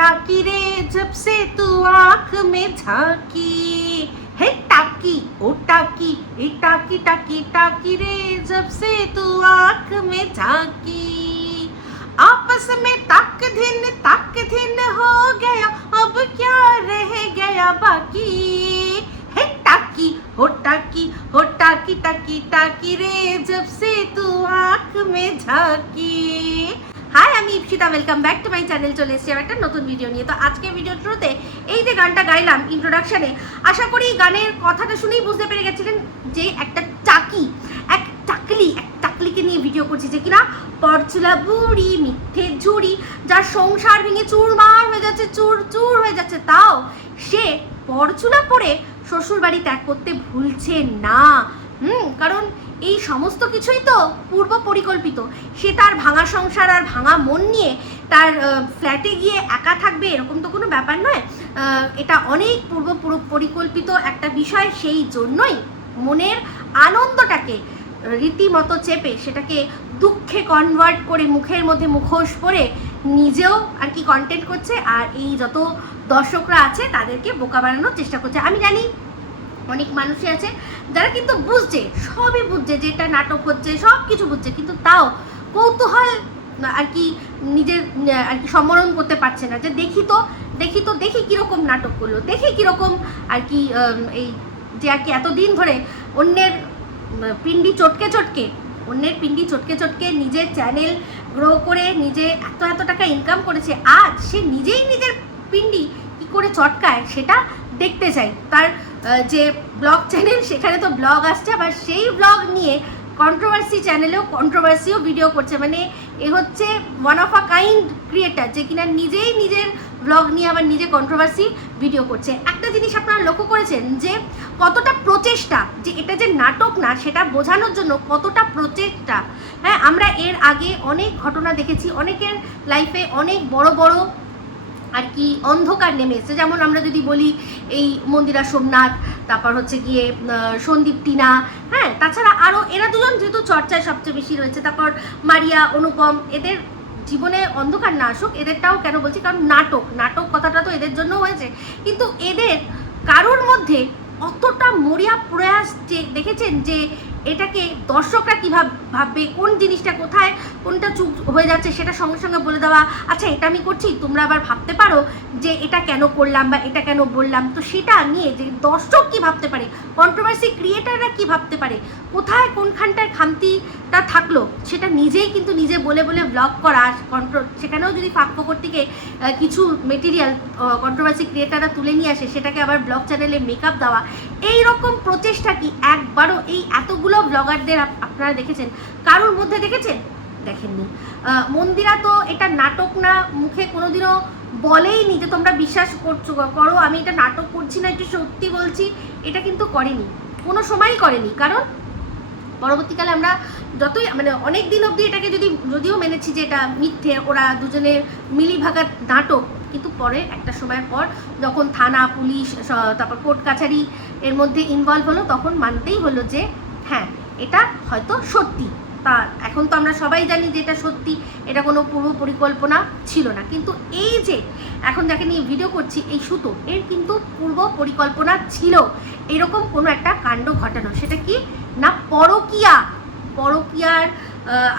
टाकी रे जब से तू आँख में झांकी, है टाकी ओ टाकी, ए टाकी टाकी टाकी रे जब से तू आँख में झांकी, आपस में तक दिन हो गया, अब क्या रह गया बाकी, है टाकी हो टाकी हो टाकी टाकी टाकी रे जब से तू आँख में झांकी। हाय আমি Ipsita, welcome back to my channel. চলে এসেছি একটা নতুন ভিডিও নিয়ে। তো আজকে ভিডিওর শুরুতে এই যে গানটা গাইলাম ইন্ট্রোডাকশনে, আশা করি গানের কথাটা শুনেই বুঝতে পেরে গেছিলেন যে একটা চাকি, এক টাকলিকে নিয়ে ভিডিও করছি, যে কিনা পরচুলা বুড়ি মিথ্যে ঝুড়ি, যার সংসার ভেঙে চুরমার হয়ে যাচ্ছে, চুর হয়ে যাচ্ছে, তাও সে পরচুলা পরে শ্বশুর বাড়ি ত্যাগ করতে ভুলছে না। কারণ এই সমস্ত কিছুই তো পূর্ব পরিকল্পিত। সে তার ভাঙা সংসার আর ভাঙা মন নিয়ে তার ফ্ল্যাটে গিয়ে একা থাকবে এরকম তো কোনো ব্যাপার নয়। এটা অনেক পূর্ব পরিকল্পিত একটা বিষয়। সেই জন্যই মনের আনন্দটাকে রীতিমতো চেপে সেটাকে দুঃখে কনভার্ট করে মুখের মধ্যে মুখোশ পরে নিজেও আর কি কন্টেন্ট করছে, আর এই যত দর্শকরা আছে তাদেরকে বোকা বানানোর চেষ্টা করছে। আমি জানি অনেক মানুষই আছে যারা কিন্তু বুঝছে, সবই বুঝছে যে এটা নাটক হচ্ছে, সব কিছু বুঝছে, কিন্তু তাও কৌতূহল আর কি নিজের আর কি সম্বরণ করতে পারছে না, যে দেখি কীরকম নাটক করলো, দেখি কীরকম আর কি এই যে আর কি এতদিন ধরে অন্যের পিন্ডি চটকে নিজের চ্যানেল গ্রো করে নিজে এত টাকা ইনকাম করেছে, আজ সে নিজেই নিজের পিন্ডি কী করে চটকায় সেটা দেখতে চাই। তার যে ব্লগ চ্যানেল, সেখানে তো ব্লগ আসছে, আবার সেই ব্লগ নিয়ে কন্ট্রোভার্সি চ্যানেলেও কন্ট্রোভার্সিও ভিডিও করছে। মানে এ হচ্ছে one of a kind creator, যে কিনা নিজেই নিজের ব্লগ নিয়ে আবার নিজে কন্ট্রোভার্সি ভিডিও করছে। একটা জিনিস আপনারা লক্ষ্য করেছেন যে কতটা প্রচেষ্টা, যে এটা যে নাটক না সেটা বোঝানোর জন্য কতটা প্রচেষ্টা। হ্যাঁ, আমরা এর আগে অনেক ঘটনা দেখেছি, অনেকের লাইফে অনেক বড় আর কি অন্ধকার নেমে এসেছে। যেমন আমরা যদি বলি এই মন্দিরা সোমনাথ, তারপর হচ্ছে গিয়ে সন্দীপ টিনা, হ্যাঁ, তাছাড়া আরও এরা দুজন যেহেতু চর্চায় সবচেয়ে বেশি রয়েছে, তারপর মারিয়া, অনুপম, এদের জীবনে অন্ধকার না আসুক, এদেরটাও কেন বলছি, কারণ নাটক কথাটা তো এদের জন্য হয়েছে, কিন্তু এদের কারোর মধ্যে অতটা মরিয়া প্রয়াস যে দেখেছেন যে এটাকে দর্শকরা কী ভাববে, কোন জিনিসটা কোথায় কোনটা চুপ হয়ে যাচ্ছে সেটা সঙ্গে সঙ্গে বলে দেওয়া, আচ্ছা এটা আমি করছি, তোমরা আবার ভাবতে পারো যে এটা কেন করলাম বা এটা কেন বললাম। তো সেটা নিয়ে যে দর্শক কী ভাবতে পারে, কন্ট্রোভার্সি ক্রিয়েটাররা কী ভাবতে পারে, কোথায় কোনখানটায় খামতিটা থাকলো, সেটা নিজেই কিন্তু নিজে বলে ব্লগ করা, সেখানেও যদি ফাঁকফোকর থেকে কিছু মেটেরিয়াল কন্ট্রোভার্সি ক্রিয়েটাররা তুলে নিয়ে আসে, সেটাকে আবার ব্লগ চ্যানেলে মেকআপ দেওয়া, এই রকম প্রচেষ্টা কি একবারও এই এতগুলো ব্লগারদের আপনারা দেখেছেন? কারোর মধ্যে দেখেছেন? দেখেননি। মন্দিরা তো এটা নাটক না মুখে কোনোদিনও বলেইনি যে তোমরা বিশ্বাস করো আমি এটা নাটক করছি না, এটা সত্যি বলছি, এটা কিন্তু করেনি, কোনো সময়ই করেনি। কারণ পরবর্তীকালে আমরা যতই মানে অনেক দিন অবধি এটাকে যদিও মেনেছি যে এটা মিথ্যে, ওরা দুজনের মিলিভাগার নাটক, কিন্তু পরে একটা সময়ের পর যখন থানা পুলিশ তারপর কোর্ট কাছারি এর মধ্যে ইনভলভ হলো, তখন মানতেই হলো যে হ্যাঁ এটা হয়তো সত্যি। তা এখন তো আমরা সবাই জানি যে এটা সত্যি, এটা কোনো পূর্ব পরিকল্পনা ছিল না। কিন্তু এই যে এখন যাকে নিয়ে ভিডিও করছি, এই সুতো, এর কিন্তু পূর্ব পরিকল্পনা ছিল এরকম কোনো একটা কাণ্ড ঘটানো। সেটা কি না, পরকীয়ার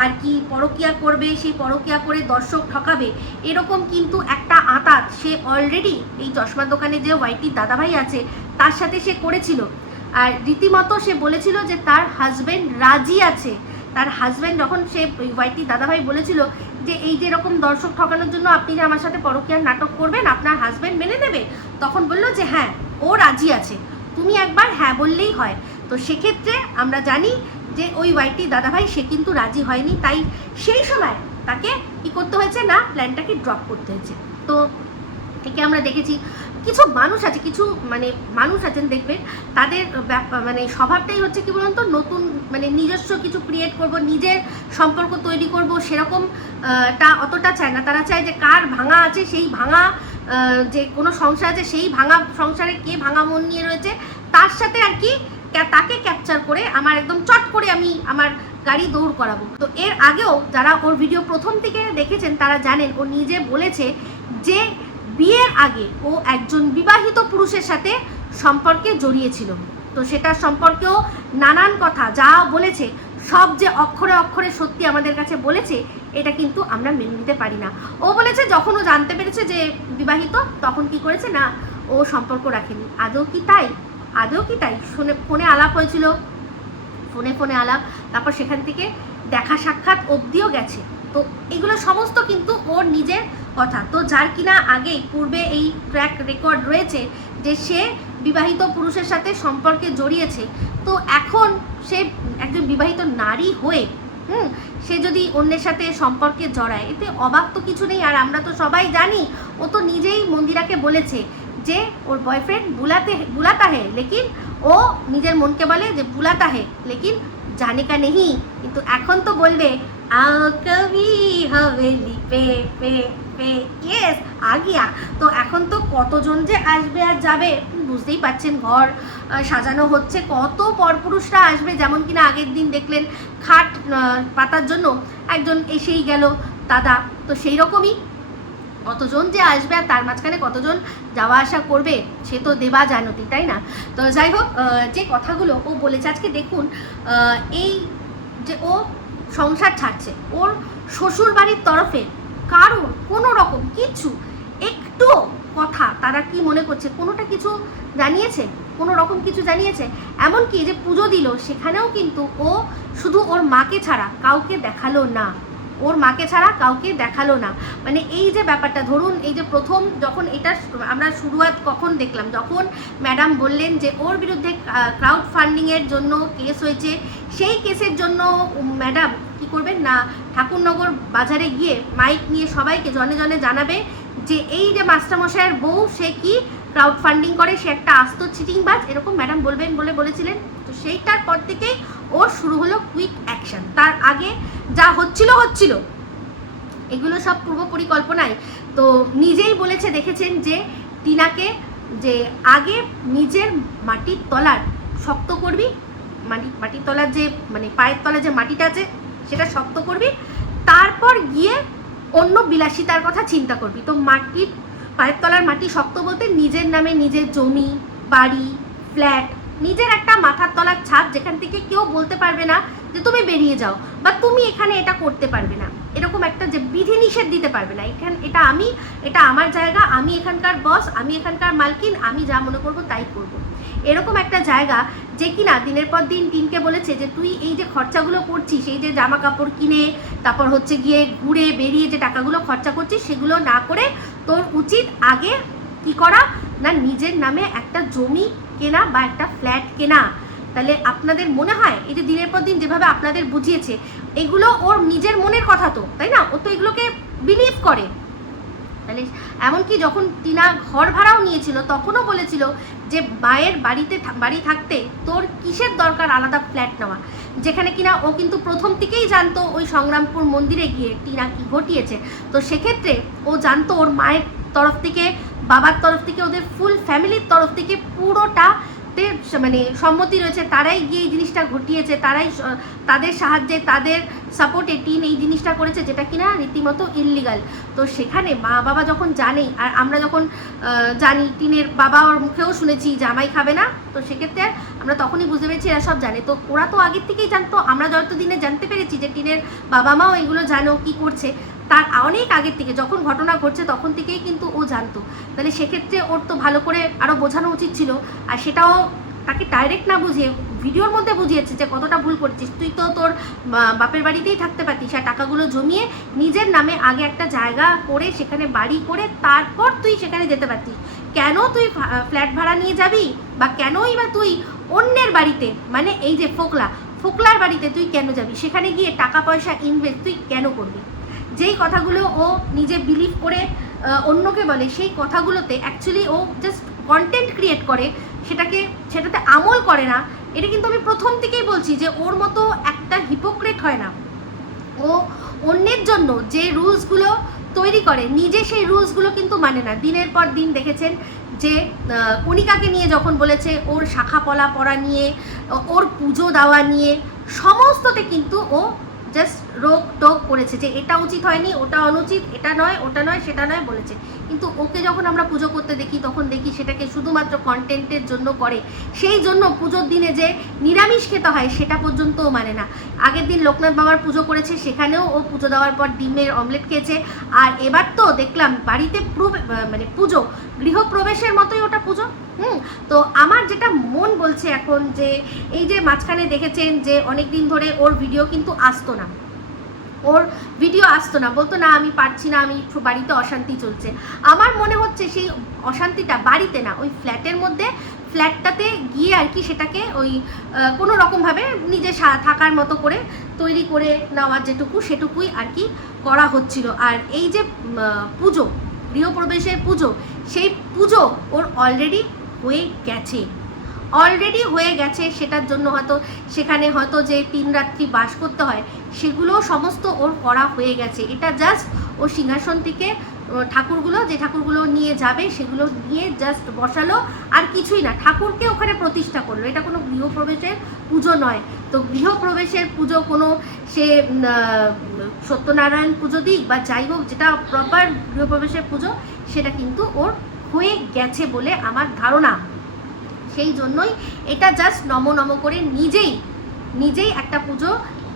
আর কি পরকীয়া করবে, সেই পরকীয়া করে দর্শক ঠকাবে, এরকম কিন্তু একটা আঁতাত সে অলরেডি এই চশমার দোকানে যে ওয়াইটির দাদাভাই আছে তার সাথে সে করেছিল। আর রীতিমতো সে বলেছিল যে তার হাজব্যান্ড রাজি আছে। তার হাজব্যান্ড যখন সে ওয়াইটির দাদাভাই বলেছিল যে এই যে এরকম দর্শক ঠকানোর জন্য আপনি যে আমার সাথে পরকীয়ার নাটক করবেন, আপনার হাজব্যান্ড মেনে নেবে, তখন বলল যে হ্যাঁ ও রাজি আছে, তুমি একবার হ্যাঁ বললেই হয়। তো সেক্ষেত্রে আমরা জানি যে ওই ওয়াইটি দাদাভাই সে কিন্তু রাজি হয়নি, তাই সেই সময় তাকে কি করতে হয়েছে না, প্ল্যানটাকে ড্রপ করতে হয়েছে। তো একে আমরা দেখেছি কিছু মানুষ আছে, কিছু মানে মানুষ আছেন দেখবেন তাদের মানে স্বভাবটাই হচ্ছে কি বলুন তো, নতুন মানে নিজস্ব কিছু ক্রিয়েট করব, নিজের সম্পর্ক তৈরি করব, সেরকমটা অতটা চায় না। তারা চায় যে কার ভাঙা আছে, সেই ভাঙা যে কোনো সংসার আছে, সেই ভাঙা সংসারে কে ভাঙা মন নিয়ে রয়েছে তার সাথে আর কি তাকে ক্যাপচার করে আমার একদম চট করে আমি আমার গাড়ি দৌড় করাবো। তো এর আগেও যারা ওর ভিডিও প্রথম থেকে দেখেছেন তারা জানেন ও নিজে বলেছে যে বিয়ের আগে ও একজন বিবাহিত পুরুষের সাথে সম্পর্কে জড়িয়েছিল। তো সেটার সম্পর্কেও নানান কথা যা বলেছে সব যে অক্ষরে অক্ষরে সত্যি আমাদের কাছে বলেছে, এটা কিন্তু আমরা মেনে নিতে পারি না। ও বলেছে যখন ও জানতে পেরেছে যে বিবাহিত, তখন কি করেছে না, ও সম্পর্ক রাখেনি। আদৌ কি তাই? আদৌ কি তাই? ফোনে আলাপ হয়েছিল, ফোনে আলাপ, তারপর সেখান থেকে দেখা সাক্ষাৎ অবধিও গেছে। তো এগুলো সমস্ত কিন্তু ওর নিজের কথা। তো যার কিনা আগেই পূর্বে এই ট্র্যাক রেকর্ড রয়েছে যে সে বিবাহিত পুরুষের সাথে সম্পর্কে জড়িয়েছে, তো এখন সে একজন বিবাহিত নারী হয়ে সে যদি অন্যের সাথে সম্পর্কে জড়ায়, এতে অবাক তো কিছু নেই। আর আমরা তো সবাই জানি, ও তো নিজেই মন্দিরাকে বলেছে যে ওর বয়ফ্রেন্ড বুলাতা হে, লেকিন ও নিজের মনকে বলে যে বুলাতা হে লেকিন জানে কা নেহি। কিন্তু এখন তো বলবে आओ कभी हवेली पे पे पे यस आ गया। তো এখন তো কতজন যে আসবে আর যাবে বুঝতেই পাচ্ছেন, ঘর সাজানো হচ্ছে, কত পরপুরুষরা আসবে। যেমন কিনা আগের দিন দেখলেন খাট পাতার জন্য একজন এসেই গেল দাদা, তো সেই রকমই কতজন যে আসবে আর তার মাঝখানে কতজন যাওয়া আসা করবে সে তো দেবা জানতি, তাই না? তো যাই হোক, যে কথাগুলো ও বলেছে আজকে দেখুন, এই যে ও সংসার ছাড়ছে, ওর শ্বশুর বাড়ির তরফে কারোর কোনো রকম কিছু একটু কথা তারা কি মনে করছে, কোনোটা কিছু জানিয়েছে, কোনো রকম কিছু জানিয়েছে? এমনকি যে পুজো দিল সেখানেও কিন্তু ও শুধু ওর মাকে ছাড়া কাউকে দেখালো না, ওর মাকে ছাড়া কাউকে দেখালো না। মানে এই যে ব্যাপারটা, ধরুন এই যে প্রথম যখন এটা আমরা শুরুয়াত কখন দেখলাম, যখন ম্যাডাম বললেন যে ওর বিরুদ্ধে ক্রাউড ফান্ডিংয়ের জন্য কেস হয়েছে, সেই কেসের জন্য ম্যাডাম কি করবেন না, ঠাকুরনগর বাজারে গিয়ে মাইক নিয়ে সবাইকে জনে জনে জানাবে যে এই যে মাস্টারমশাইয়ের বউ সে কি ক্রাউড ফান্ডিং করে, সে একটা আস্ত চিটিংবাজ, এরকম ম্যাডাম বলবেন বলে বলেছিলেন। তো সেইটার পর থেকেই ওর শুরু হলো কুইক অ্যাকশন। তার আগে যা হচ্ছিল এগুলো সব পূর্ব পরিকল্পনায়। তো নিজেই বলেছে, দেখেছেন যে টিনাকে যে আগে নিজের মাটির তলার শক্ত করবি, মাটির তলার যে মানে পায়ের তলার যে মাটিটা আছে সেটা শক্ত করবি, তারপর গিয়ে অন্য বিলাসিতার কথা চিন্তা করবি। তো মাটির পায়ের তলার মাটি শক্ত বলতে নিজের নামে নিজের জমি, বাড়ি, ফ্ল্যাট, নিজের একটা মাথার তলার ছাদ, যেখান থেকে কেউ বলতে পারবে না যে তুমি বেরিয়ে যাও বা তুমি এখানে এটা করতে পারবে না, এরকম একটা যে বিধিনিষেধ দিতে পারবে না, এটা আমার জায়গা, আমি এখানকার বস, আমি এখানকার মালকিন, আমি যা মনে করবো তাই করব। এরকম একটা জায়গা যে কিনা দিনের পর দিন টিনকে বলেছে যে তুই এই যে খরচাগুলো করছিস, এই যে জামা কাপড় কিনে তারপর হচ্ছে গিয়ে ঘুরে বেরিয়ে যে টাকাগুলো খরচা করছিস, সেগুলো না করে তোর উচিত আগে কি করা না, নিজের নামে একটা জমি কেনা বা একটা ফ্ল্যাট কেনা। তাহলে আপনাদের মনে হয় এই যে দিনের পর দিন যেভাবে আপনাদের বুঝিয়েছে, এগুলো ওর নিজের মনের কথা তো, তাই না? ও তো এগুলোকে বিলিভ করে। তাহলে এমনকি যখন টিনা ঘর ভাড়াও নিয়েছিল তখনও বলেছিল যে মায়ের বাড়ি থাকতে তোর কিসের দরকার আলাদা ফ্ল্যাট নেওয়া, যেখানে কিনা ও কিন্তু প্রথম থেকেই জানতো ওই সংগ্রামপুর মন্দিরে গিয়ে টিনা কি ঘটিয়েছে। তো সেক্ষেত্রে ও জানতো ওর মায়ের তরফ থেকে, বাবার তরফ থেকে, ওদের ফুল ফ্যামিলির তরফ থেকে পুরোটাতে মানে সম্মতি রয়েছে, তারাই গিয়ে এই জিনিসটা ঘটিয়েছে, তারাই তাদের সাহায্যে তাদের সাপোর্টে টিন এই জিনিসটা করেছে, যেটা কিনা রীতিমতো ইললিগাল। তো সেখানে মা বাবা যখন জানেই, আর আমরা যখন জানি, টিনের বাবা ওর মুখেও শুনেছি জামাই খাবে না, তো সেক্ষেত্রে আমরা তখনই বুঝতে পেরেছি এরা সব জানে। তো ওরা তো আগের থেকেই জানতো, আমরা যতদিনে জানতে পেরেছি যে টিনের বাবা মাও এগুলো জানো কি করছে, তার অনেক আগের থেকে যখন ঘটনা ঘটছে তখন থেকেই কিন্তু ও জানতো। তাহলে সেক্ষেত্রে ওর তো ভালো করে আরও বোঝানো উচিত ছিল, আর সেটাও তাকে ডাইরেক্ট না বুঝিয়ে ভিডিওর মধ্যে বুঝিয়েছে যে কতটা ভুল করছিস, তুই তো তোর বাপের বাড়িতেই থাকতে পারতিস, আর টাকাগুলো জমিয়ে নিজের নামে আগে একটা জায়গা করে সেখানে বাড়ি করে তারপর তুই সেখানে যেতে পারতিস। কেন তুই ফ্ল্যাট ভাড়া নিয়ে যাবি, বা কেনই বা তুই অন্যের বাড়িতে, মানে এই যে ফোকলার বাড়িতে তুই কেন যাবি, সেখানে গিয়ে টাকা পয়সা ইনভেস্ট তুই কেন করবি? যেই কথাগুলো ও নিজে বিলিভ করে অন্যকে বলে, সেই কথাগুলোতে অ্যাকচুয়ালি ও জাস্ট কন্টেন্ট ক্রিয়েট করে, সেটাতে আমল করে না। এটা কিন্তু আমি প্রথম থেকেই বলছি যে ওর মতো একটা হিপোক্রেট হয় না। ও অন্যের জন্য যে রুলসগুলো তৈরি করে, নিজে সেই রুলসগুলো কিন্তু মানে না। দিনের পর দিন দেখেছেন যে কণিকাকে নিয়ে যখন বলেছে, ওর শাখা পলা পরা নিয়ে, ওর পুজো দেওয়া নিয়ে, সমস্ততে কিন্তু ও জাস্ট রোক টোক করেছে যে এটা উচিত হয়নি, ওটা অনুচিত, এটা নয়, ওটা নয়, সেটা নয় বলেছে। কিন্তু ওকে যখন আমরা পুজো করতে দেখি তখন দেখি সেটাকে শুধুমাত্র কন্টেন্টের জন্য করে, সেই জন্য পুজোর দিনে যে নিরামিষ খেতে হয় সেটা পর্যন্তও মানে না। আগের দিন লোকনাথ বাবার পুজো করেছে, সেখানেও ও পুজো দেওয়ার পর ডিমের অমলেট খেয়েছে। আর এবার তো দেখলাম বাড়িতে মানে পুজো, গৃহপ্রবেশের মতোই ওটা পুজো। তো আমার যেটা মন বলছে এখন, যে এই যে মাঝখানে দেখেছেন যে অনেক দিন ধরে ওর ভিডিও কিন্তু আসতো না, বলতো না আমি পারছি না, আমি বাড়িতে অশান্তি চলছে। আমার মনে হচ্ছে সেই অশান্তিটা বাড়িতে না, ওই ফ্ল্যাটের মধ্যে, ফ্ল্যাটটাতে গিয়ে আর কি সেটাকে ওই কোনো রকমভাবে নিজে থাকার মতো করে তৈরি করে নেওয়ার যেটুকু সেটুকুই আর কি করা হচ্ছিল। আর এই যে পুজো, গৃহপ্রবেশের পুজো, সেই পুজো ওর অলরেডি হয়ে গেছে। সেটার জন্য হয়তো সেখানে হয়তো যে 3 রাত্রি বাস করতে হয় সেগুলো সমস্ত ওর করা হয়ে গেছে। এটা জাস্ট ও সিংহাসন থেকে যে ঠাকুরগুলো নিয়ে যাবে সেগুলো নিয়ে জাস্ট বসালো, আর কিছুই না, ঠাকুরকে ওখানে প্রতিষ্ঠা করলো। এটা কোনো গৃহপ্রবেশের পুজো নয়। তো গৃহপ্রবেশের পুজো কোনো সে সত্যনারায়ণ পুজো দিক বা যাই হোক, যেটা প্রপার গৃহপ্রবেশের পুজো সেটা কিন্তু ওর হয়ে গেছে বলে আমার ধারণা। সেই জন্যই এটা জাস্ট নম করে নিজেই একটা পুজো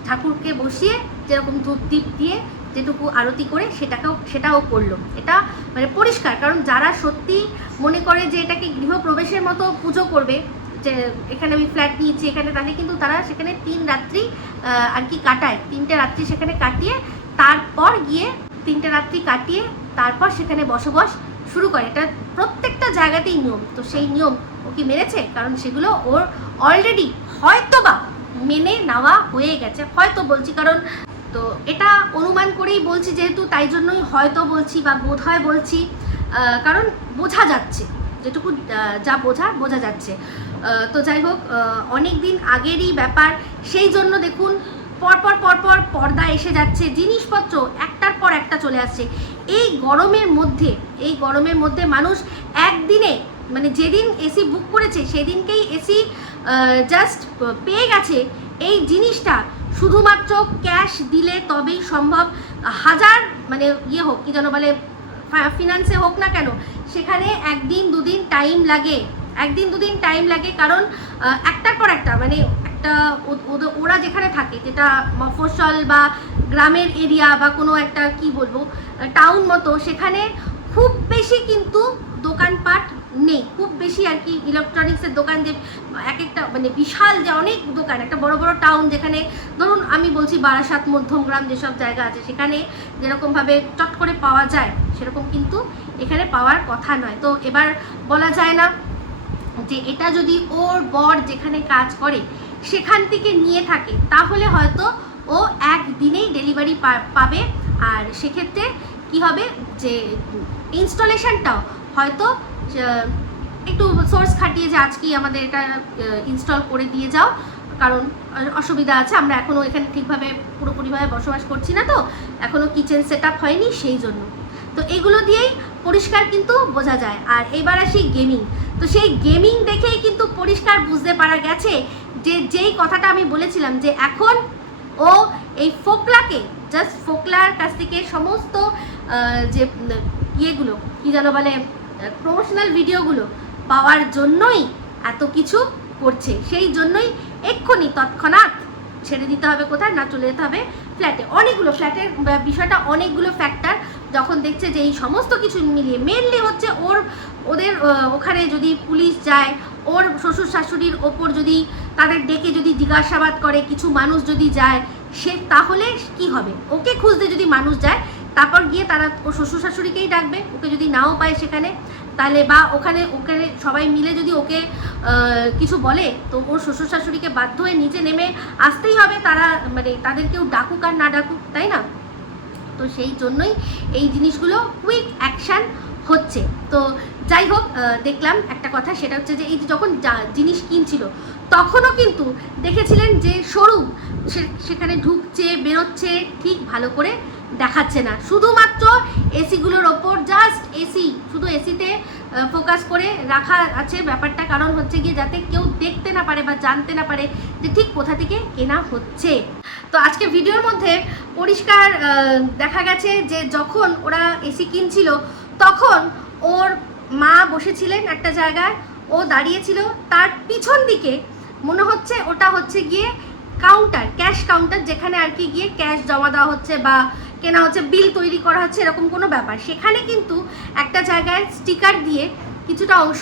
ঠাকুরকে বসিয়ে যেরকম ধূপ দীপ দিয়ে যেটুকু আরতি করে সেটাও করলো। এটা মানে পরিষ্কার, কারণ যারা সত্যি মনে করে যে এটাকে গৃহপ্রবেশের মতো পুজো করবে, যে এখানে আমি ফ্ল্যাট নিয়েছি এখানে, তাহলে কিন্তু তারা সেখানে 3 রাত্রি আর কি কাটায়, 3টে রাত্রি সেখানে কাটিয়ে তারপর গিয়ে 3টে রাত্রি কাটিয়ে তারপর সেখানে বসবাস শুরু করে। এটা প্রত্যেকটা জায়গাতেই নিয়ম। তো সেই নিয়ম ও কি মেনেছে? কারণ সেগুলো ওর অলরেডি হয়তোবা মেনে নেওয়া হয়ে গেছে, হয়তো বলছি, কারণ তো এটা অনুমান করেই বলছি যেহেতু, তাই জন্যই হয়তো বলছি বা বোধহয় বলছি, কারণ বোঝা যাচ্ছে, যেটুকু যা বোঝা যাচ্ছে। তো যাই হোক, অনেক দিন আগেরই ব্যাপার, সেই জন্য দেখুন পরপর পর্দা এসে যাচ্ছে, জিনিসপত্র একটার পর একটা চলে আসছে। এই গরমের মধ্যে মানুষ একদিনে, মানে যেদিন এসি বুক করেছে সেদিনকেই এসি জাস্ট পেয়ে গেছে। এই জিনিসটা শুধুমাত্র ক্যাশ দিলে তবেই সম্ভব। হাজার মানে হোক, কি যেন বলে, ফিনান্সে হোক না কেন, সেখানে 1-2 দিন টাইম লাগে। কারণ একটার পর একটা, মানে একটা ওরা যেখানে থাকে, যেটা মফস্বল বা গ্রামের এরিয়া বা কোনো একটা কি বলবো টাউন মতো, সেখানে খুব বেশি কিন্তু দোকানপাট নেই, খুব বেশি আর কি ইলেকট্রনিক্সের দোকান, যে একটা মানে বিশাল যে অনেক দোকান, একটা বড় টাউন, যেখানে ধরুন আমি বলছি বারাসাত, মধ্যমগ্রাম যেসব জায়গা আছে, সেখানে যেরকমভাবে চট করে পাওয়া যায় সেরকম কিন্তু এখানে পাওয়ার কথা নয়। তো এবার বলা যায় না যে এটা যদি ওর বর যেখানে কাজ করে সেখান থেকে নিয়ে থাকে, তাহলে হয়তো ও একদিনেই ডেলিভারি পাবে। আর সেক্ষেত্রে কি হবে, যে ইনস্টলেশনটাও হয়তো একটু সোর্স খাটিয়ে যে আজকেই আমাদের এটা ইনস্টল করে দিয়ে যাও, কারণ অসুবিধা আছে, আমরা এখনও এখানে ঠিকভাবে পুরোপুরিভাবে বসবাস করছি না, তো এখনও কিচেন সেট আপ হয়নি, সেই জন্য। তো এগুলো দিয়েই পরিষ্কার কিন্তু বোঝা যায়। আর এবার আসি গেমিং। তো সেই গেমিং দেখেই কিন্তু পরিষ্কার বুঝতে পারা গেছে যে যেই কথাটা আমি বলেছিলাম, যে এখন ও এই ফোকলার কাছ থেকে সমস্ত যে ইয়েগুলো কি যেন বলে, প্রমোশনাল ভিডিওগুলো পাওয়ার জন্যই এত কিছু করছে। সেই জন্যই এক্ষুনি তৎক্ষণাৎ ছেড়ে দিতে হবে, কোথায় না চলে যেতে হবে ফ্ল্যাটে। ফ্ল্যাটের বিষয়টা অনেকগুলো ফ্যাক্টর যখন দেখছে যে এই সমস্ত কিছু মিলিয়ে, মেনলি হচ্ছে ওদের ওখানে যদি পুলিশ যায়, ওর শ্বশুর শাশুড়ির ওপর যদি তাদের ডেকে যদি জিজ্ঞাসাবাদ করে, কিছু মানুষ যদি যায়, তাহলে কি হবে? ওকে খুঁজতে যদি মানুষ যায়, তারপর গিয়ে তারা ওর শ্বশুর শাশুড়িকেই ডাকবে। ওকে যদি নাও পায় সেখানে, তাহলে বা ওখানে সবাই মিলে যদি ওকে কিছু বলে, তো ওর শ্বশুর শাশুড়িকে বাধ্য হয়ে নিচে নেমে আসতেই হবে, তারা মানে তাদের কেউ ডাকুক আর না ডাকুক, তাই না? তো সেই জন্যই এই জিনিসগুলো কুইক অ্যাকশান হচ্ছে। তো যাই হোক, দেখলাম একটা কথা, সেটা হচ্ছে যে এই যে যখন জিনিস কিনছিল তখনও কিন্তু দেখেছিলেন যে শোরুম, সেখানে ঢুকছে বেরোচ্ছে ঠিক ভালো করে দেখাচ্ছে না, শুধুমাত্র এসিগুলোর ওপর জাস্ট শুধু এসিতে ফোকাস করে রাখা আছে ব্যাপারটা, কারণ হচ্ছে গিয়ে যাতে কেউ দেখতে না পারে বা জানতে না পারে যে ঠিক কোথা থেকে কেনা হচ্ছে। তো আজকে ভিডিওর মধ্যে পরিষ্কার দেখা গেছে যে যখন ওরা এসি কিনছিল তখন ওর মা বসেছিলেন একটা জায়গায়, ও দাঁড়িয়েছিল, তার পিছন দিকে মনে হচ্ছে ওটা হচ্ছে গিয়ে কাউন্টার, ক্যাশ কাউন্টার, যেখানে আর কি গিয়ে ক্যাশ জমা দেওয়া হচ্ছে বা কেনা হচ্ছে, বিল তৈরি করা হচ্ছে, এরকম কোনো ব্যাপার। সেখানে কিন্তু একটা জায়গায় স্টিকার দিয়ে কিছুটা অংশ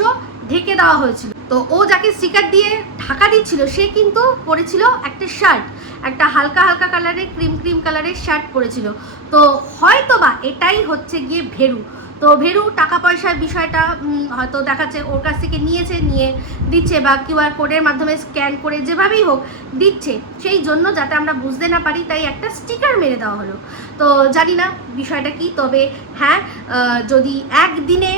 ঢেকে দেওয়া হয়েছিল। তো ও যাকে স্টিকার দিয়ে ঢাকা দিচ্ছিল সে কিন্তু পরেছিল একটা শার্ট, একটা হালকা হালকা কালারের ক্রিম কালারের শার্ট পরেছিল। তো হয়তো বা এটাই হচ্ছে গিয়ে ভেরু। তো ভেরু টাকা পয়সার বিষয়টা হয়তো দেখাচ্ছে ওর কাছ থেকে নিয়েছে, নিয়ে দিচ্ছে বা কিউআর কোডের মাধ্যমে স্ক্যান করে যেভাবেই হোক দিচ্ছে, সেই জন্য যাতে আমরা বুঝতে না পারি তাই একটা স্টিকার মেরে দেওয়া হলো। তো জানি না বিষয়টা কি, তবে হ্যাঁ, যদি একদিনে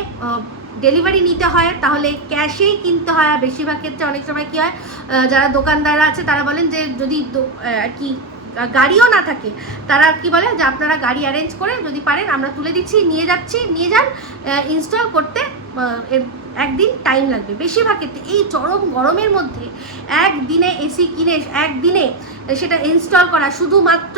ডেলিভারি নিতে হয় তাহলে ক্যাশেই কিনতে হয়। আর বেশিরভাগ ক্ষেত্রে অনেক সময় কী হয়, যারা দোকানদাররা আছে তারা বলেন যে যদি আর কি গাড়িও না থাকে, তারা কি বলে যে আপনারা গাড়ি অ্যারেঞ্জ করে যদি পারেন আমরা তুলে দিচ্ছি, নিয়ে যান, ইনস্টল করতে একদিন টাইম লাগবে। বেশিরভাগ ক্ষেত্রে এই চরম গরমের মধ্যে একদিনে এসি কিনে একদিনে সেটা ইনস্টল করা শুধুমাত্র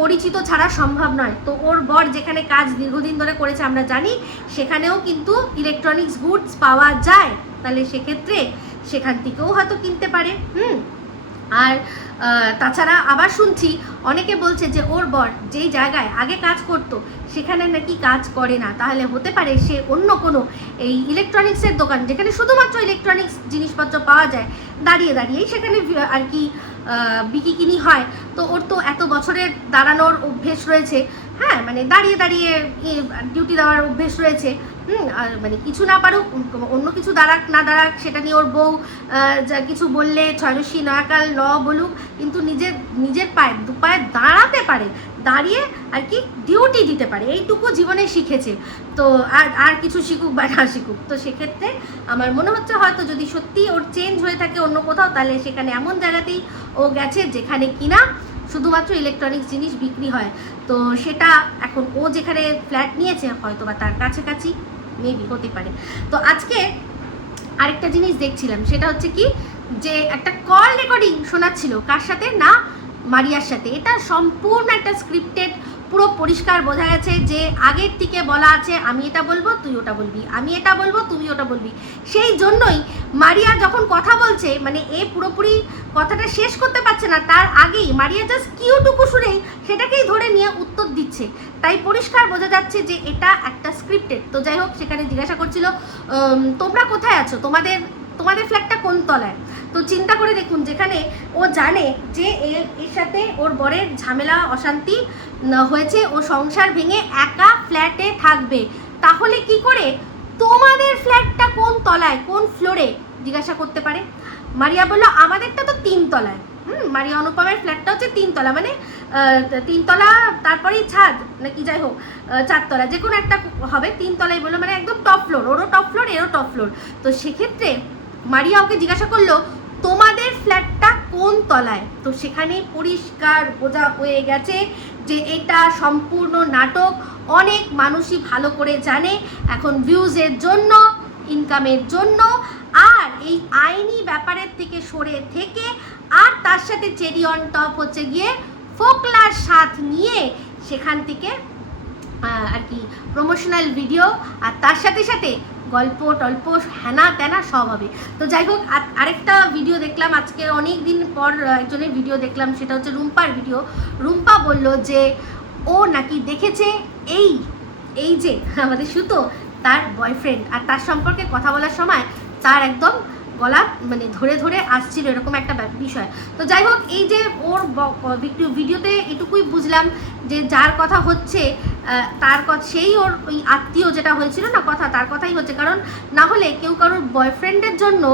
পরিচিত ছাড়া সম্ভব নয়। তো ওর বর যেখানে কাজ দীর্ঘদিন ধরে করেছে আমরা জানি, সেখানেও কিন্তু ইলেকট্রনিক্স গুডস পাওয়া যায়, তাহলে সেক্ষেত্রে সেখান থেকেও হয়তো কিনতে পারে। আর তাছাড়া আবার শুনছি অনেকে বলছে যে ওর বর যেই জায়গায় আগে কাজ করতো সেখানে নাকি কাজ করে না, তাহলে হতে পারে সে অন্য কোনো এই ইলেকট্রনিক্সের দোকান, যেখানে শুধুমাত্র ইলেকট্রনিক্স জিনিসপত্র পাওয়া যায়, দাঁড়িয়েই সেখানে আর কি বিকিকিনি হয়। তো ওর তো এত বছরের দাঁড়ানোর অভ্যেস রয়েছে, হ্যাঁ, মানে দাঁড়িয়ে ডিউটি দেওয়ার অভ্যেস রয়েছে। আর মানে কিছু না পারুক, অন্য কিছু দাঁড়াক না দাঁড়াক সেটা নিয়ে ওর বউ যা কিছু বললে ছয়রশি নয়াকাল ন বলুক, কিন্তু নিজের পায়ে দুপায়ে দাঁড়াতে পারে, দাঁড়িয়ে আর কি ডিউটি দিতে পারে, এইটুকু জীবনে শিখেছে। তো আর কিছু শিখুক বা না শিখুক, তো সেক্ষেত্রে আমার মনে হচ্ছে হয়তো যদি সত্যি ওর চেঞ্জ হয়ে থাকে অন্য কোথাও, তাহলে সেখানে এমন জায়গাতেই ও গেছে যেখানে কিনা শুধুমাত্র ইলেকট্রনিক্স জিনিস বিক্রি হয়। তো সেটা এখন ও যেখানে ফ্ল্যাট নিয়েছে হয়তো বা তার কাছাকাছি মেবি হতে পারে। তো আজকে আরেকটা জিনিস দেখছিলাম, সেটা হচ্ছে কি যে একটা কল রেকর্ডিং শোনাচ্ছিল, কার সাথে না, মারিয়ার সাথে। এটা সম্পূর্ণ একটা স্ক্রিপ্টেড, পুরো পরিষ্কার বোঝা গেছে যে আগের থেকে বলা আছে আমি এটা বলবো তুই ওটা বলবি, আমি এটা বলবো তুমি ওটা বলবি। সেই জন্যই মারিয়া যখন কথা বলছে, মানে এ পুরোপুরি কথাটা শেষ করতে পারছে না, তার আগেই মারিয়া জাস্ট কিউটুকু শুনেই সেটাকেই ধরে নিয়ে উত্তর দিচ্ছে। তাই পরিষ্কার বোঝা যাচ্ছে যে এটা একটা স্ক্রিপ্টেড। তো যাই হোক, সেখানে জিজ্ঞাসা করছিল তোমরা কোথায় আছো, তোমাদের ফ্ল্যাটটা কোন তলায়। তো চিন্তা করে দেখুন, যেখানে ও জানে যে এর সাথে ওর বরের ঝামেলা অশান্তি হয়েছে, ও সংসার ভেঙে একা ফ্ল্যাটে থাকবে, তাহলে কি করে তোমাদের ফ্ল্যাটটা কোন তলায়, কোন ফ্লোরে জিজ্ঞাসা করতে পারে। মারিয়া বলল আমাদেরটা তো 3 তলায়। মারিয়া অনুপমের ফ্ল্যাটটা হচ্ছে 3 তলা, মানে 3 তলা তারপরেই ছাদ নাকি, যাই হোক 4 তলা, যে কোনো একটা হবে, 3 তলায় বললো, মানে একদম টপ ফ্লোর, ওরও টপ ফ্লোর এরও টপ ফ্লোর। তো সেক্ষেত্রে মারিয়া ওকে জিজ্ঞাসা করলো তোমাদের ফ্ল্যাটটা কোন তলায়। তো সেখানে পরিষ্কার বোঝা হয়ে গেছে যে এটা সম্পূর্ণ নাটক। অনেক মানুষই ভালো করে জানে এখন ভিউজের জন্য, ইনকামের জন্য, আর এই আইনি ব্যাপারের থেকে সরে থেকে, আর তার সাথে চেরি অন টপ হচ্ছে গিয়ে ফোকলার সাথ নিয়ে সেখান থেকে আর কি প্রমোশনাল ভিডিও, আর তার সাথে সাথে গল্প টল্প হ্যানা ত্যানা সব হবে। তো যাই হোক, আরেকটা ভিডিও দেখলাম আজকে, অনেক দিন পর একজনের ভিডিও দেখলাম, সেটা হচ্ছে রুম্পার ভিডিও। রুম্পা বলল যে ও নাকি দেখেছে এই যে আমাদের সুতো, তার বয়ফ্রেন্ড, আর তার সম্পর্কে কথা বলার সময় তার একদম গলা মানে ধরে আসছিল, এরকম একটা বিষয়। তো যাই হোক, এই যে ওর ভিডিওতে এটুকুই বুঝলাম যে যার কথা হচ্ছে তার কথা, সেই ওর ওই আত্মীয় যেটা হয়েছিল না কথা, তার কথাই হচ্ছে। কারণ না হলে কেউ কারোর বয়ফ্রেন্ডের জন্য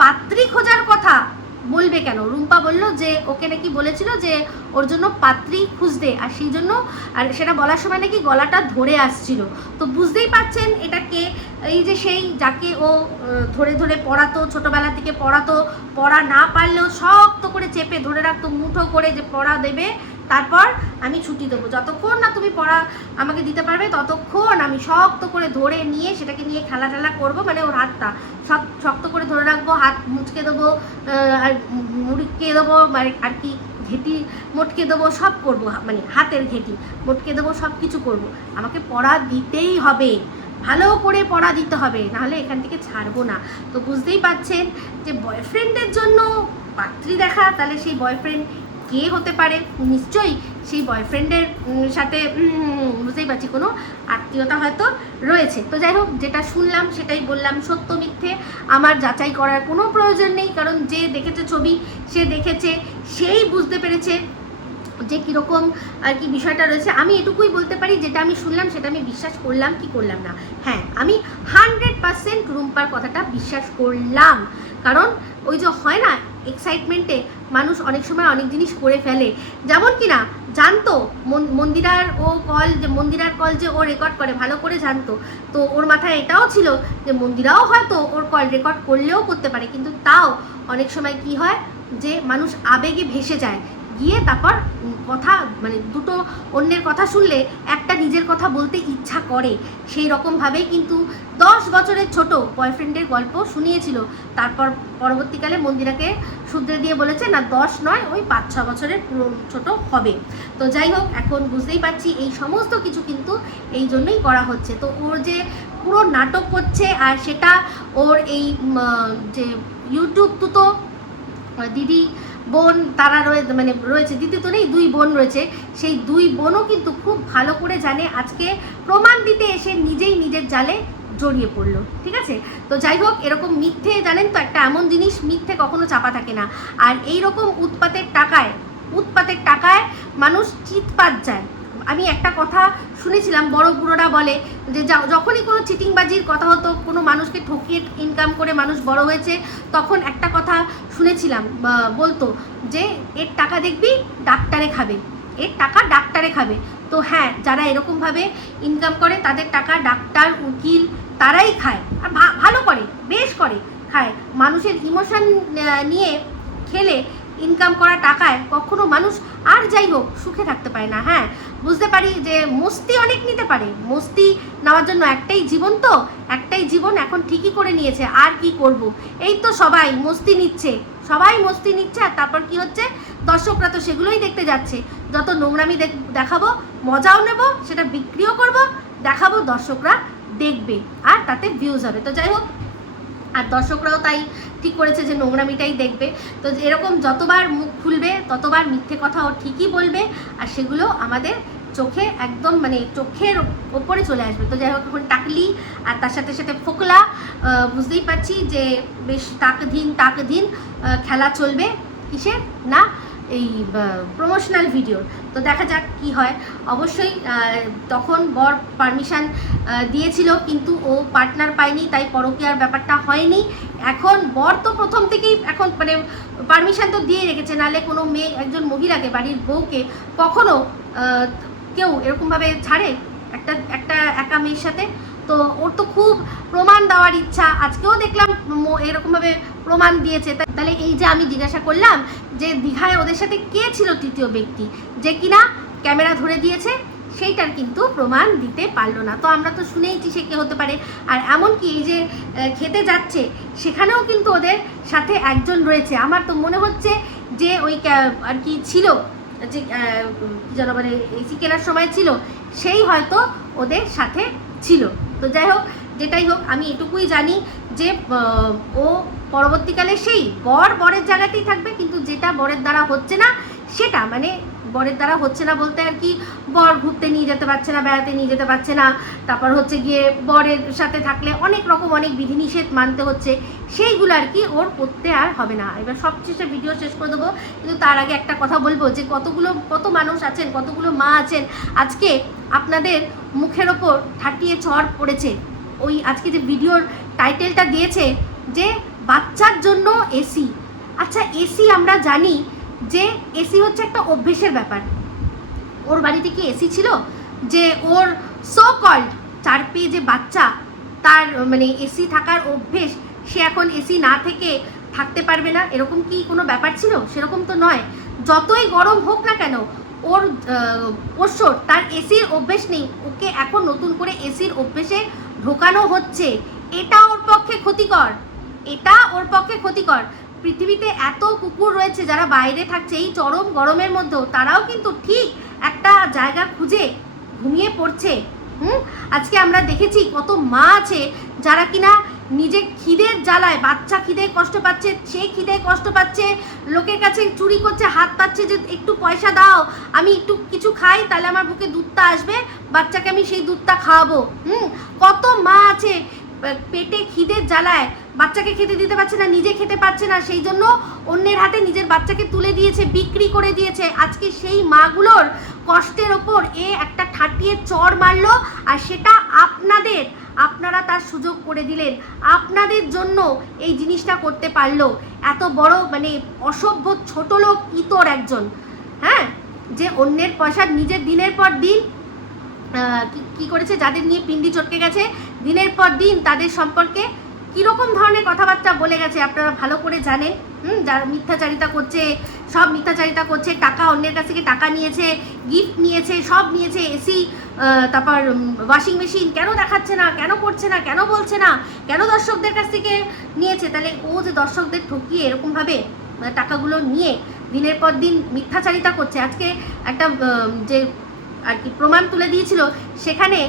পাত্রী খোঁজার কথা বলবে কেন। রুম্পা বলল যে ওকে নাকি বলেছিল যে ওর জন্য পাত্রী খুঁজতে, আর সেই জন্য, আর সেটা বলার সময় নাকি গলাটা ধরে আসছিল। তো বুঝতেই পারছেন এটাকে, এই যে সেই যাকে ও ধরে পড়াতো, ছোটোবেলা থেকে পড়াতো, পড়া না পারলেও শক্ত করে চেপে ধরে রাখতো, মুঠো করে, যে পড়া দেবে তারপর আমি ছুটি দেবো, যতক্ষণ না তুমি পড়া আমাকে দিতে পারবে ততক্ষণ আমি শক্ত করে ধরে নিয়ে সেটাকে নিয়ে খেলা করবো, মানে ওর হাতটা সব শক্ত করে ধরে রাখবো, হাত মুচকে দেবো আর মুড়িকে দেবো, মানে আর কি ঘেঁটি মটকে দেবো, সব করব, মানে হাতের ঘেঁটি মটকে দেবো, সব কিছু করব, আমাকে পড়া দিতেই হবে, ভালো করে পড়া দিতে হবে, নাহলে এখান থেকে ছাড়বো না। তো বুঝতেই পারছেন যে বয়ফ্রেন্ডের জন্য পাত্রী দেখা, তাহলে সেই বয়ফ্রেন্ড কে হতে পারে? নিশ্চয়ই সেই বয়ফ্রেন্ডের সাথে বুঝতেই পারছি কোনো আত্মীয়তা হয়তো রয়েছে। তো যাই হোক, যেটা শুনলাম সেটাই বললাম, সত্য মিথ্যে আমার যাচাই করার কোনো প্রয়োজন নেই, কারণ যে দেখেছে ছবি, সে দেখেছে, সেই বুঝতে পেরেছে যে কীরকম আর কি বিষয়টা রয়েছে। আমি এটুকুই বলতে পারি, যেটা আমি শুনলাম সেটা আমি বিশ্বাস করলাম কি করলাম না। হ্যাঁ, আমি 100% রুম্পার কথাটা বিশ্বাস করলাম, কারণ ওই যে হয় না, এক্সাইটমেন্টে মানুষ অনেক সময় অনেক জিনিস করে ফেলে। যেমন কি না জানতো মন্দিরার কল যে ও রেকর্ড করে, ভালো করে জানতো। তো ওর মাথায় এটাও ছিল যে মন্দিরাও হয়তো ওর কল রেকর্ড করলেও করতে পারে, কিন্তু তাও অনেক সময় কি হয় যে মানুষ আবেগে ভেসে যায়, গিয়ে তারপর কথা মানে দুটো অন্যের কথা শুনলে একটা নিজের কথা বলতে ইচ্ছা করে। সেই রকমভাবেই কিন্তু 10 বছরের ছোট বয়ফ্রেন্ডের গল্প শুনিয়েছিল, তারপর পরবর্তীকালে মন্দিরাকে শুধরে দিয়ে বলেছে না 10 নয়, ওই 5-6 বছরের ছোট হবে। তো যাই হোক, এখন বুঝতেই পারছি এই সমস্ত কিছু কিন্তু এই জন্যই করা হচ্ছে। তো ওর যে পুরো নাটক করছে, আর সেটা ওর এই যে ইউটিউব তো দিদি বোন তারা রয়েছে, দিদি তো নেই, 2 বোন রয়েছে, সেই 2 বোনও কিন্তু খুব ভালো করে জানে। আজকে প্রমাণ দিতে এসে নিজেই নিজের জালে জড়িয়ে পড়লো, ঠিক আছে। তো যাই হোক, এরকম মিথ্যে জানেন তো একটা এমন জিনিস, মিথ্যে কখনো চাপা থাকে না। আর এই রকম উৎপাতের টাকায় মানুষ চিৎপাত যায়। আমি একটা কথা শুনেছিলাম, বড় বুড়োরা বলে যে যখনই কোনো চিটিংবাজির কথা হতো, কোনো মানুষকে ঠকিয়ে ইনকাম করে মানুষ বড় হয়েছে, তখন একটা কথা শুনেছিলাম, বলতো যে এর টাকা দেখবি ডাক্তারে খাবে, এর টাকা ডাক্তারে খাবে। তো হ্যাঁ, যারা এরকমভাবে ইনকাম করে তাদের টাকা ডাক্তার, উকিল তারাই খায়, আর ভালো করে, বেশ করে খায়। মানুষের ইমোশন নিয়ে খেলে ইনকাম করা টাকায় কখনো মানুষ আর যাই হোক সুখে থাকতে পারে না। হ্যাঁ, বুঝতে পারি যে মস্তি অনেক নিতে পারে, মস্তি নেওয়ার জন্য একটাই জীবন এখন ঠিকই করে নিয়েছে, আর কি করব। এই তো সবাই মস্তি নিচ্ছে, আর তারপর কি হচ্ছে, দর্শকরা তো সেগুলোই দেখতে যাচ্ছে। যত নোংরামি দেখাবো, মজাও নেব, সেটা বিক্রিও করব, দেখাবো, দর্শকরা দেখবে, আর তাতে ভিউজ হবে। তো যাই হোক, আর দর্শকরাও তাই ঠিক করেছে যে নোংরামিটাই দেখবে। তো এরকম যতবার মুখ খুলবে ততবার মিথ্যে কথা ও ঠিকই বলবে, আর সেগুলো আমাদের চোখে একদম মানে চোখের ওপরে চলে আসবে। তো যাই হোক, এখন টাকলি আর তার সাথে সাথে ফোকলা, বুঝতেই পারছি যে বেশ তাক দিন খেলা চলবে, কিসের না এই প্রমোশনাল ভিডিওর। তো দেখা যাক কি হয়। অবশ্যই তখন বর পারমিশন দিয়েছিল, কিন্তু ও পার্টনার পায়নি, তাই পরকীয়ার ব্যাপারটা হয়নি। এখন বর তো প্রথম থেকেই এখন মানে পারমিশন তো দিয়ে রেখেছে, নাহলে কোনো মেয়ে, একজন মহিলাকে, বাড়ির বউকে কখনো কেউ এরকমভাবে ছাড়ে একটা একা মেয়ের সাথে? তো ওর তো খুব প্রমাণ দেওয়ার ইচ্ছা, আজকেও দেখলাম এরকমভাবে প্রমাণ দিয়েছে। তাহলে এই যে আমি জিজ্ঞাসা করলাম যে দীঘায় ওদের সাথে কে ছিল তৃতীয় ব্যক্তি, যে কিনা ক্যামেরা ধরে দিয়েছে, সেইটার কিন্তু প্রমাণ দিতে পারলো না। তো আমরা তো শুনেইছি সে কে হতে পারে। আর এমনকি এই যে খেতে যাচ্ছে, সেখানেও কিন্তু ওদের সাথে একজন রয়েছে। আমার তো মনে হচ্ছে যে ওই আর কি ছিল, যে যেন মানে এসি কেনার সময় ছিল, সেই হয়তো ওদের সাথে ছিল। তো যাই হোক, যেটাই হোক, আমি এটুকুই জানি যে ও পরবর্তীকালে সেই বরের জায়গাতেই থাকবে, কিন্তু যেটা বরের দ্বারা হচ্ছে না, সেটা মানে বরের দ্বারা হচ্ছে না বলতে আর কি, বর ঘুরতে নিয়ে যেতে পারছে না, বেড়াতে নিয়ে যেতে পারছে না, তারপর হচ্ছে গিয়ে বরের সাথে থাকলে অনেক রকম অনেক বিধিনিষেধ মানতে হচ্ছে, সেইগুলো আর কি ওর করতে আর হবে না। এবার সবশেষে ভিডিও শেষ করে দেবো, কিন্তু তার আগে একটা কথা বলবো যে কত মানুষ আছেন, কতগুলো মা আছেন, আজকে আপনাদের মুখের ওপর ঠাটিয়ে চড় পড়েছে। ওই আজকে যে ভিডিওর টাইটেলটা দিয়েছে যে বাচ্চার জন্য এসি। আচ্ছা, এসি আমরা জানি যে এসি হচ্ছে একটা অভ্যেসের ব্যাপার। ওর বাড়িতে কি এসি ছিল যে ওর সো কল্ড 4 পেয়ে যে বাচ্চা, তার মানে এসি থাকার অভ্যেস, সে এখন এসি না থেকে থাকতে পারবে না, এরকম কি কোনো ব্যাপার ছিল? সেরকম তো নয়। যতই গরম হোক না কেন, ওর পোষ্যর তার এসির অভ্যেস নেই, ওকে এখন নতুন করে এসির অভ্যেসে ঢোকানো হচ্ছে। এটা ওর পক্ষে ক্ষতিকর। পৃথিবীতে এত কুকুর রয়েছে যারা বাইরে থাকছে এই চরম গরমের মধ্যেও, তারাও কিন্তু ঠিক একটা জায়গা খুঁজে ঘুমিয়ে পড়ছে। আজকে আমরা দেখেছি কত মা আছে যারা কিনা নিজের খিদের জ্বালায়, বাচ্চা খিদে কষ্ট পাচ্ছে, সে খিদে কষ্ট পাচ্ছে, লোকের কাছে চুরি করছে, হাত পাচ্ছে যে একটু পয়সা দাও, আমি একটু কিছু খাই, তাহলে আমার বুকে দুধটা আসবে, বাচ্চাকে আমি সেই দুধটা খাওয়াবো। কত মা আছে পেটে খিদের জ্বালায় বাচ্চাকে খেতে দিতে পারছে না, নিজে খেতে পারছে না, সেই জন্য অন্যের হাতে নিজের বাচ্চাকে তুলে দিয়েছে, বিক্রি করে দিয়েছে। আজকে সেই মাগুলোর কষ্টের ওপর একটা ঠাটিয়ে চড় মারলো, আর সেটা আপনারা তার সুযোগ করে দিলেন, আপনাদের জন্য এই জিনিসটা করতে পারলো। এত বড় মানে অসভ্য ছোট লোক ইতর একজন, হ্যাঁ, যে অন্যের পয়সা নিজের দিনের পর দিন কি করেছে, যাদের নিয়ে পিন্ডি চটকে গেছে, দিনের পর দিন তাদের সম্পর্কে কীরকম ধরনের কথাবার্তা বলে গেছে আপনারা ভালো করে জানেন। যারা মিথ্যাচারিতা করছে, সব মিথ্যাচারিতা করছে, টাকা অন্যের কাছ থেকে টাকা নিয়েছে, গিফট নিয়েছে, সব নিয়েছে, এসি, তারপর ওয়াশিং মেশিন, কেন দেখাচ্ছে না, কেন করছে না, কেন বলছে না, কেন দর্শকদের কাছ থেকে নিয়েছে। তাহলে ও যে দর্শকদের ঠকিয়ে এরকমভাবে টাকাগুলো নিয়ে দিনের পর দিন মিথ্যাচারিতা করছে, আজকে একটা যে আর কি প্রমাণ তুলে দিয়েছিল, সেখানে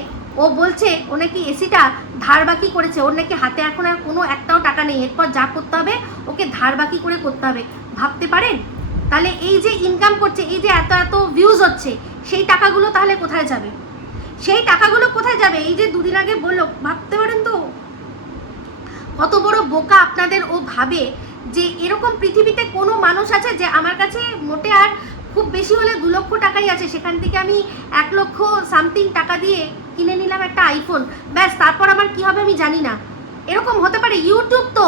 ও বলছে ও নাকি এসিটা ধার বাকি করেছে, ওর নাকি হাতে এখন আর কোনো একটাও টাকা নেই, এরপর যা করতে হবে ওকে ধার বাকি করে করতে হবে। ভাবতে পারেন? তাহলে এই যে ইনকাম করছে, এই যে এত এত ভিউজ হচ্ছে, সেই টাকাগুলো তাহলে কোথায় যাবে? সেই টাকাগুলো কোথায় যাবে? এই যে দুদিন আগে বললো, ভাবতে পারেন তো কত বড় বোকা আপনাদের ও ভাবে যে এরকম পৃথিবীতে কোনো মানুষ আছে যে আমার কাছে মোটে আর খুব বেশি হলে 2 লক্ষ টাকাই আছে, সেখান থেকে আমি 1 লক্ষ সামথিং টাকা দিয়ে কিনে নিলাম একটা আইফোন, ব্যাস, তারপর আমার কি হবে আমি জানি না। এরকম হতে পারে? ইউটিউব তো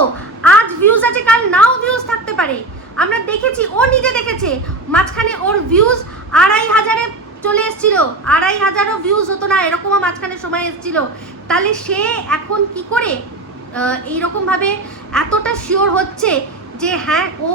আজ ভিউজ আছে, কাল নাও ভিউজ থাকতে পারে। আমরা দেখেছি, ও নিজে দেখেছে, মাঝখানে ওর ভিউজ 2500-এ চলে এসেছিল, 2500ও ভিউজ হতো না, এরকমও মাঝখানে সময় এসেছিল। তাহলে সে এখন কি করে এইরকমভাবে এতটা শিওর হচ্ছে যে হ্যাঁ ও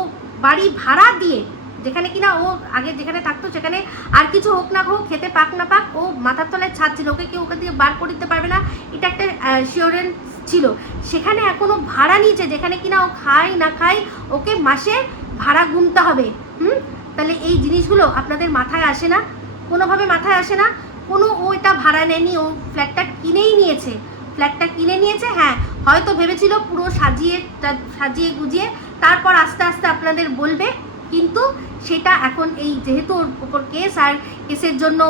বাড়ি ভাড়া দিয়ে, যেখানে কিনা ও আগে যেখানে থাকতো সেখানে আর কিছু হোক না হোক, খেতে পাক না পাক, ও মাথার তলায় ছাদ ছিল, ওকে কেউ ওখান থেকে বার করে দিতে পারবে না, এটা একটা শিওরেন্স ছিল। সেখানে এখনও ভাড়া নিয়েছে, যেখানে কিনা ও খায় না খায় ওকে মাসে ভাড়া গুনতে হবে। তাহলে এই জিনিসগুলো আপনাদের মাথায় আসে না, কোনোভাবে মাথায় আসে না। কোনো ও এটা ভাড়া নেয়নি, ও ফ্ল্যাটটা কিনেই নিয়েছে, ফ্ল্যাটটা কিনে নিয়েছে। হ্যাঁ, হয়তো ভেবেছিল পুরো সাজিয়ে গুজিয়ে তারপর আস্তে আস্তে আপনাদের বলবে, কিন্তু সেটা এখন এই যেহেতু ওর ওপর কেস, আর কেসের জন্য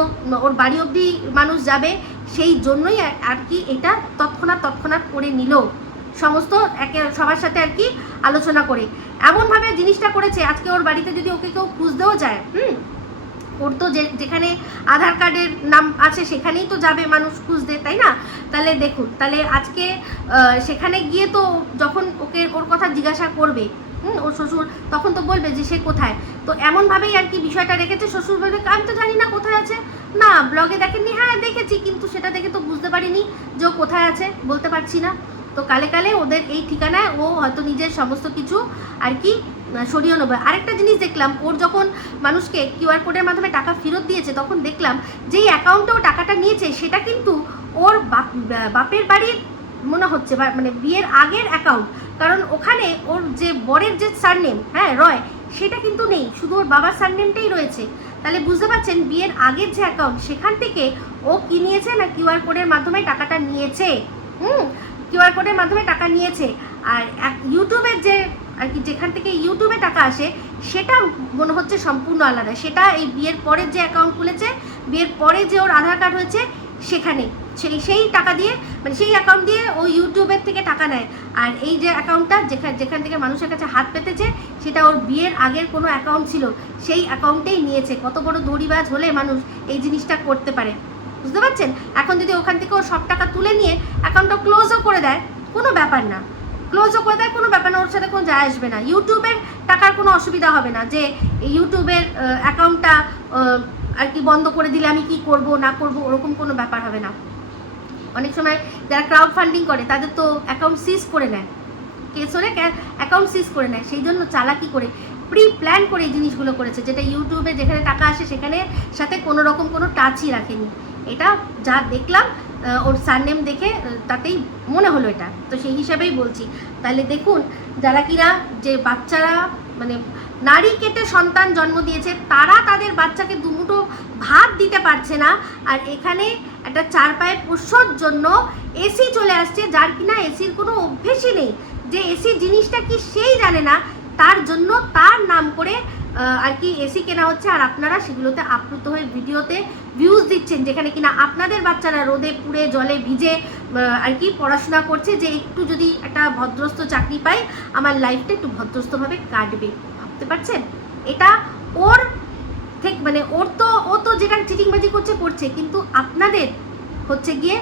ওর বাড়ি অবধি মানুষ যাবে, সেই জন্যই আর কি এটা তৎক্ষণাৎ করে নিল, সমস্ত সবার সাথে আর কি আলোচনা করে এমনভাবে জিনিসটা করেছে। আজকে ওর বাড়িতে যদি ওকে কেউ খুঁজতেও যায়, ওর তো যেখানে আধার কার্ডের নাম আছে সেখানেই তো যাবে মানুষ খুঁজতে, তাই না? তাহলে দেখুন, তাহলে আজকে সেখানে গিয়ে তো যখন ওর কথা জিজ্ঞাসা করবে ওর শ্বশুর, তখন তো বলবে যে সে কোথায়। তো এমনভাবেই আর কি বিষয়টা রেখেছে। শ্বশুর বলবে আমি তো জানি না কোথায় আছে, না ব্লগে দেখেননি, হ্যাঁ দেখেছি, কিন্তু সেটা দেখে তো বুঝতে পারিনি যে ও কোথায় আছে, বলতে পারছি না। তো কালে কালে ওদের এই ঠিকানায় ও হয়তো নিজের সমস্ত কিছু আর কি সরিয়ে নেবে। আরেকটা জিনিস দেখলাম, ওর যখন মানুষকে কিউআর কোডের মাধ্যমে টাকা ফেরত দিয়েছে, তখন দেখলাম যেই অ্যাকাউন্টেও টাকাটা নিয়েছে সেটা কিন্তু ওর বাপের বাড়ির মনে হচ্ছে, মানে বিয়ের আগের অ্যাকাউন্ট, কারণ ওখানে ওর যে বরের যে সারনেম, হ্যাঁ রয়, সেটা কিন্তু নেই, শুধু ওর বাবার সারনেমটাই রয়েছে। তাহলে বুঝতে পারছেন বিয়ের আগের যে অ্যাকাউন্ট, সেখান থেকে ও কি নিয়েছে না কিউআর কোডের মাধ্যমে টাকাটা নিয়েছে। কিউআর কোডের মাধ্যমে টাকা নিয়েছে। আর ইউটিউবের যে আর কি যেখান থেকে ইউটিউবে টাকা আসে, সেটা মনে হচ্ছে সম্পূর্ণ আলাদা। সেটা এই বিয়ের পরের যে অ্যাকাউন্ট খুলেছে, বিয়ের পরে যে ওর আধার কার্ড হয়েছে সেখানে, সেই টাকা দিয়ে, মানে সেই অ্যাকাউন্ট দিয়ে ও ইউটিউবের থেকে টাকা নেয়। আর এই যে অ্যাকাউন্টটা যেখান থেকে মানুষের কাছে হাত পেতেছে, সেটা ওর বিয়ের আগের কোনো অ্যাকাউন্ট ছিল, সেই অ্যাকাউন্টেই নিয়েছে। কত বড় দড়িবাজ হলে মানুষ এই জিনিসটা করতে পারে, বুঝতে পারছেন? এখন যদি ওখান থেকে ও সব টাকা তুলে নিয়ে অ্যাকাউন্টটা ক্লোজও করে দেয়, কোনো ব্যাপার না, ক্লোজও করে দেয়, কোনো ব্যাপার না, ওর সাথে কোনো যায় আসবে না। ইউটিউবের টাকার কোনো অসুবিধা হবে না, যে ইউটিউবের অ্যাকাউন্টটা আর কি বন্ধ করে দিলে আমি কি করব না করব, ওরকম কোনো ব্যাপার হবে না। অনেক সময় যারা ক্রাউড ফান্ডিং করে তাদের তো অ্যাকাউন্ট সিজ করে নেয়, কেস হলে অ্যাকাউন্ট সিজ করে নেয়। সেই জন্য চালাকি করে প্রি প্ল্যান করে এই জিনিসগুলো করেছে, যেটা ইউটিউবে যেখানে টাকা আসে সেখানে সাথে কোনো রকম কোনো টাচই রাখেনি। এটা যা দেখলাম ওর সারনেম দেখে তাতেই মনে হলো এটা, তো সেই হিসাবেই বলছি। তাহলে দেখুন, যারা কিনা যে বাচ্চারা মানে নারী কেটে সন্তান জন্ম দিয়েছে, তারা তাদের বাচ্চাকে দুমুঠো ভাত দিতে পারছে না, আর এখানে একটা 4 পায়ে পোষ্যর জন্য এসি চলে আসছে, যার কিনা এসির কোনো অভ্যেসই নেই, যে এসি জিনিসটা কি সেই জানে না, তার জন্য তার নাম করে আর কি এসি কেনা হচ্ছে, আর আপনারা সেগুলোতে আপ্লুত হয়ে ভিডিওতে ভিউজ দিচ্ছেন, যেখানে কিনা আপনাদের বাচ্চারা রোদে পুড়ে জলে ভিজে আর কি পড়াশোনা করছে, যে একটু যদি একটা ভদ্রস্থ চাকরি পাই আমার লাইফটা একটু ভদ্রস্থভাবে কাটবে। ভাবতে পারছেন? এটা ওর ঠিক মানে ও তো যেটা চিটিংবাজি করছে, কিন্তু আপনাদের হচ্ছে গিয়ে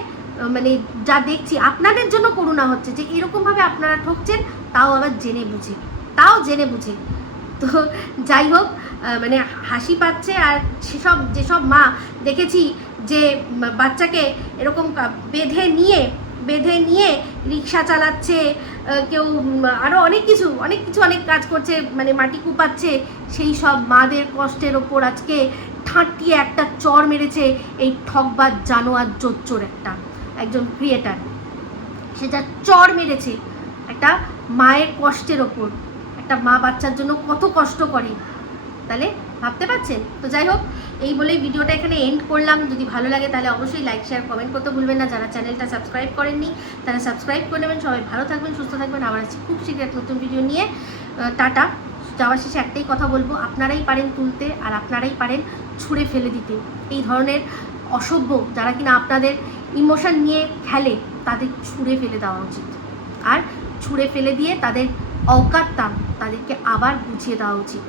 মানে যা দেখছি আপনাদের জন্য করুণা হচ্ছে, যে এরকমভাবে আপনারা ঠকছেন, তাও আবার জেনে বুঝে। তো যাই হোক, মানে হাসি পাচ্ছে। আর যেসব মা দেখেছি যে বাচ্চাকে এরকম বেঁধে নিয়ে রিক্সা চালাচ্ছে, কেউ আরও অনেক কাজ করছে, মানে মাটি কুপাচ্ছে, সেই সব মাদের কষ্টের ওপর আজকে ঠাঁটিয়ে একটা চর মেরেছে এই ঠকবাজ জানোয়ার জোচ্চোর একজন ক্রিয়েটার। সেটা চর মেরেছে একটা মায়ের কষ্টের ওপর। একটা মা বাচ্চার জন্য কত কষ্ট করে, তাহলে ভাবতে পারছেন? তো যাই হোক, এই বলেই ভিডিওটা এখানে এন্ড করলাম। যদি ভালো লাগে তাহলে অবশ্যই লাইক শেয়ার কমেন্ট করতে ভুলবেন না। যারা চ্যানেলটা সাবস্ক্রাইব করেননি তারা সাবস্ক্রাইব করে নেবেন। সবাই ভালো থাকবেন, সুস্থ থাকবেন। আবার আসছি খুব শীঘ্র এক নতুন ভিডিও নিয়ে। টাটা। যাওয়ার শেষে একটাই কথা বলবো, আপনারাই পারেন তুলতে আর আপনারাই পারেন ছুঁড়ে ফেলে দিতে। এই ধরনের অসভ্য যারা কিনা আপনাদের ইমোশন নিয়ে খেলে, তাদের ছুঁড়ে ফেলে দেওয়া উচিত, আর ছুঁড়ে ফেলে দিয়ে তাদের অকাতটা তাদেরকে আবার বুঝিয়ে দেওয়া উচিত।